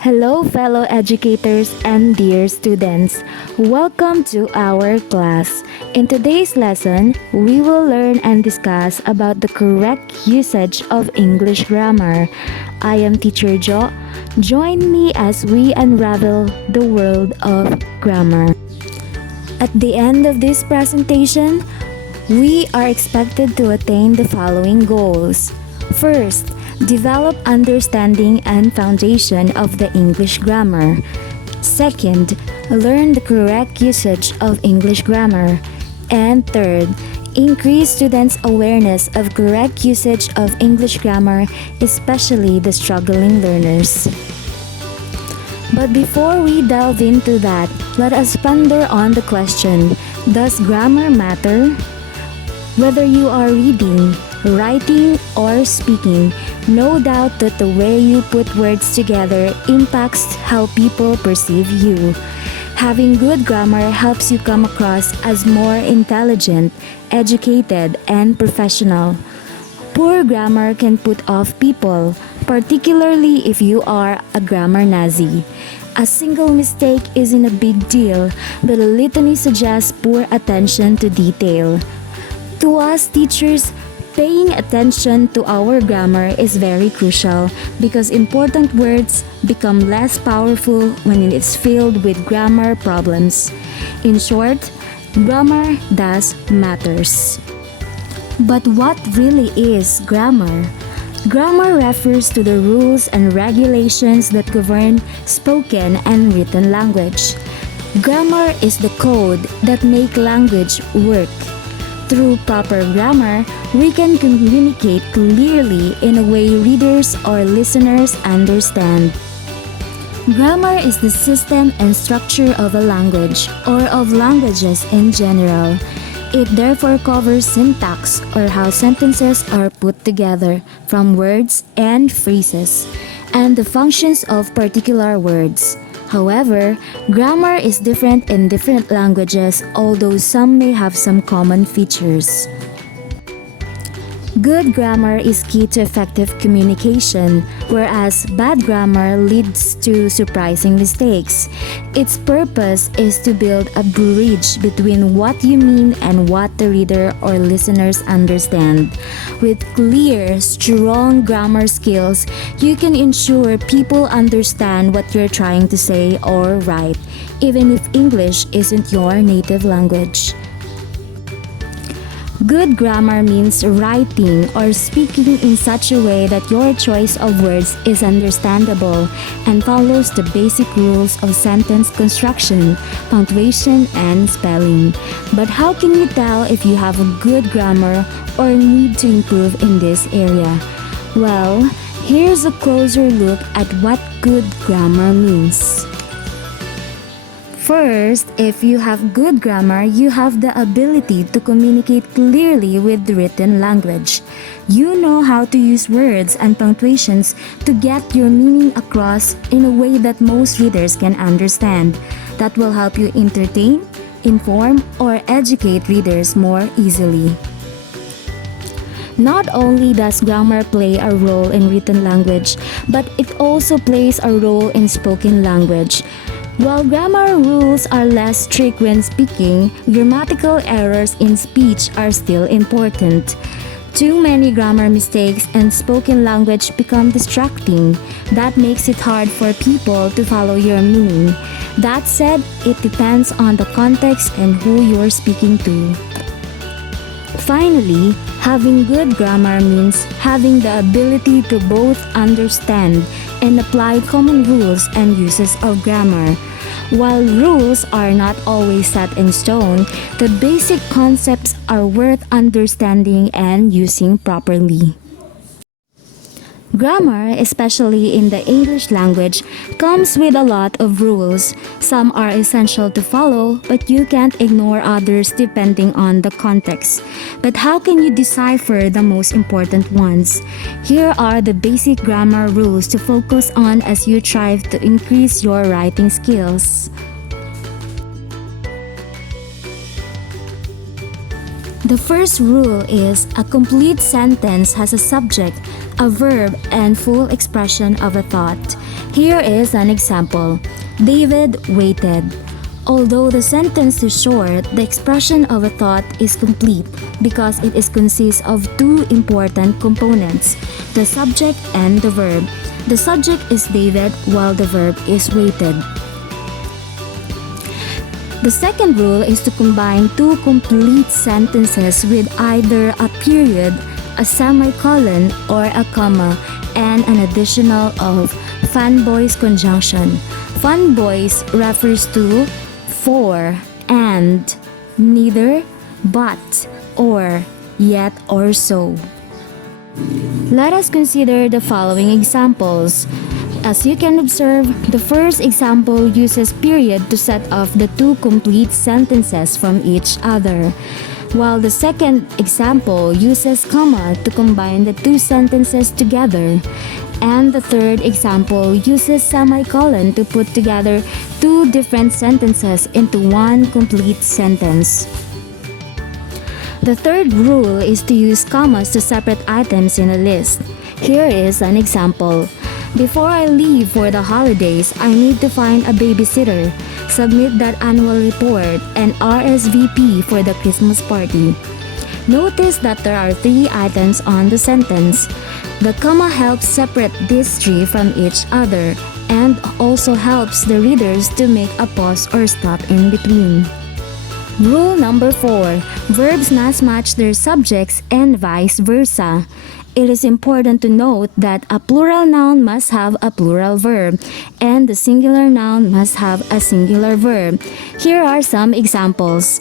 Hello, fellow educators and dear students. Welcome to our class. In today's lesson, we will learn and discuss about the correct usage of English grammar. I am Teacher Jo. Join me as we unravel the world of grammar. At the end of this presentation, we are expected to attain the following goals. First, develop understanding and foundation of the English grammar. Second, learn the correct usage of English grammar. And third, increase students' awareness of correct usage of English grammar, especially the struggling learners. But before we delve into that, let us ponder on the question, does grammar matter? Whether you are reading, writing, or speaking, no doubt that the way you put words together impacts how people perceive you. Having good grammar helps you come across as more intelligent, educated, and professional. Poor grammar can put off people, particularly if you are a grammar Nazi. A single mistake isn't a big deal, but a litany suggests poor attention to detail. To us teachers, paying attention to our grammar is very crucial because important words become less powerful when it is filled with grammar problems. In short, grammar does matters. But what really is grammar? Grammar refers to the rules and regulations that govern spoken and written language. Grammar is the code that make language work. Through proper grammar, we can communicate clearly in a way readers or listeners understand. Grammar is the system and structure of a language or of languages in general. It therefore covers syntax or how sentences are put together from words and phrases, and the functions of particular words. However, grammar is different in different languages, although some may have some common features. Good grammar is key to effective communication, whereas bad grammar leads to surprising mistakes. Its purpose is to build a bridge between what you mean and what the reader or listeners understand. With clear, strong grammar skills, you can ensure people understand what you're trying to say or write, even if English isn't your native language. Good grammar means writing or speaking in such a way that your choice of words is understandable and follows the basic rules of sentence construction, punctuation, and spelling. But how can you tell if you have a good grammar or need to improve in this area? Well, here's a closer look at what good grammar means. First, if you have good grammar, you have the ability to communicate clearly with the written language. You know how to use words and punctuations to get your meaning across in a way that most readers can understand. That will help you entertain, inform, or educate readers more easily. Not only does grammar play a role in written language, but it also plays a role in spoken language. While grammar rules are less strict when speaking, grammatical errors in speech are still important. Too many grammar mistakes and spoken language become distracting. That makes it hard for people to follow your meaning. That said, it depends on the context and who you're speaking to. Finally, having good grammar means having the ability to both understand and apply common rules and uses of grammar. While rules are not always set in stone, the basic concepts are worth understanding and using properly. Grammar, especially in the English language, comes with a lot of rules. Some are essential to follow, but you can't ignore others depending on the context. But how can you decipher the most important ones? Here are the basic grammar rules to focus on as you strive to increase your writing skills. The first rule is a complete sentence has a subject, a verb, and full expression of a thought. Here is an example. David waited. Although the sentence is short, the expression of a thought is complete because it is consists of two important components, the subject and the verb. The subject is David while the verb is waited. The second rule is to combine two complete sentences with either a period, a semicolon, or a comma, and an additional of fanboys conjunction. Fanboys refers to for, and, neither, but, or, yet, or so. Let us consider the following examples. As you can observe, the first example uses period to set off the two complete sentences from each other, while the second example uses comma to combine the two sentences together, and the third example uses semicolon to put together two different sentences into one complete sentence. The third rule is to use commas to separate items in a list. Here is an example. Before I leave for the holidays, I need to find a babysitter, submit that annual report, and RSVP for the Christmas party. Notice that there are three items on the sentence. The comma helps separate these three from each other and also helps the readers to make a pause or stop in between. Rule number 4. Verbs must match their subjects and vice versa. It is important to note that a plural noun must have a plural verb and the singular noun must have a singular verb. Here are some examples.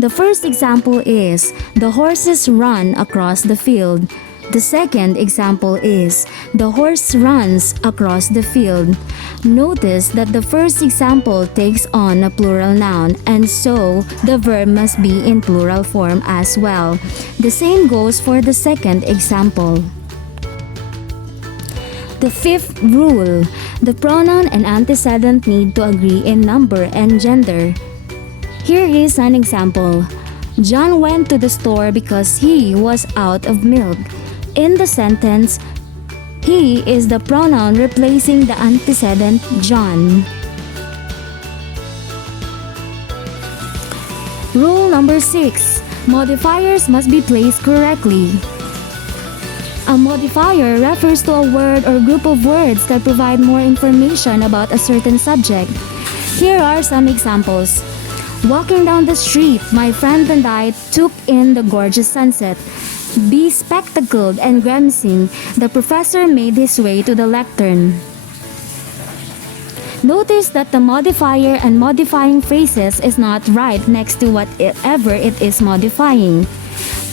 The first example is, the horses run across the field. The second example is, the horse runs across the field. Notice that the first example takes on a plural noun and so the verb must be in plural form as well. The same goes for the second example. The fifth rule, the pronoun and antecedent need to agree in number and gender. Here is an example. John went to the store because he was out of milk. In the sentence, he is the pronoun replacing the antecedent John. Rule number 6. Modifiers must be placed correctly. A modifier refers to a word or group of words that provide more information about a certain subject. Here are some examples. Walking down the street, my friend and I took in the gorgeous sunset. Bespectacled and grimacing, the professor made his way to the lectern. Notice that the modifier and modifying phrases is not right next to whatever it is modifying.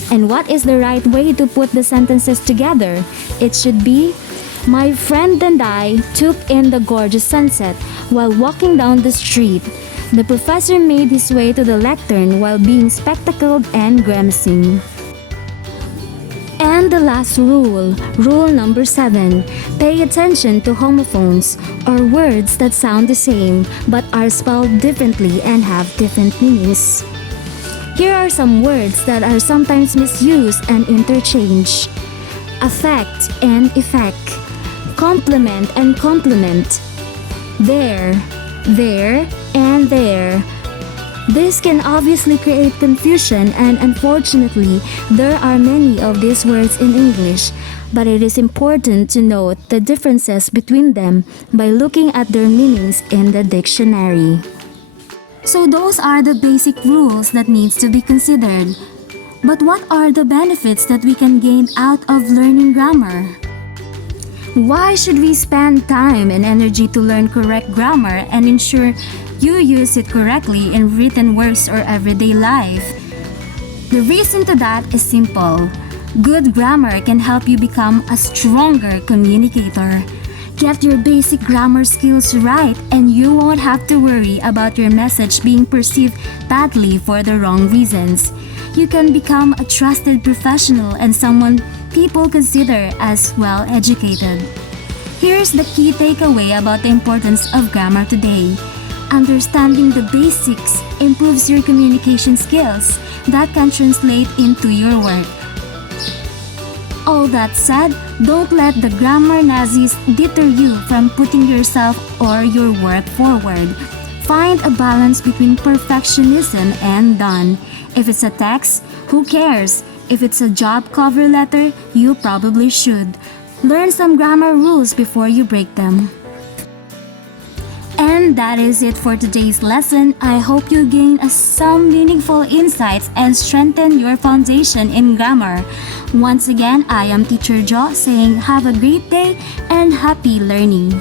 And what is the right way to put the sentences together? It should be, my friend and I took in the gorgeous sunset while walking down the street. The professor made his way to the lectern while being spectacled and grimacing. And the last rule, rule number 7, pay attention to homophones, or words that sound the same but are spelled differently and have different meanings. Here are some words that are sometimes misused and interchanged. Affect and effect, complement and complement, there, and there. This can obviously create confusion and unfortunately, there are many of these words in English, but it is important to note the differences between them by looking at their meanings in the dictionary. So those are the basic rules that needs to be considered. But what are the benefits that we can gain out of learning grammar? Why should we spend time and energy to learn correct grammar and ensure you use it correctly in written works or everyday life? The reason to that is simple. Good grammar can help you become a stronger communicator. Get your basic grammar skills right and you won't have to worry about your message being perceived badly for the wrong reasons. You can become a trusted professional and someone people consider as well educated. Here's the key takeaway about the importance of grammar today. Understanding the basics improves your communication skills that can translate into your work. All that said, don't let the grammar Nazis deter you from putting yourself or your work forward. Find a balance between perfectionism and done. If it's a text, who cares? If it's a job cover letter, you probably should. Learn some grammar rules before you break them. And that is it for today's lesson. I hope you gain some meaningful insights and strengthen your foundation in grammar. Once again, I am Teacher Jo saying have a great day and happy learning.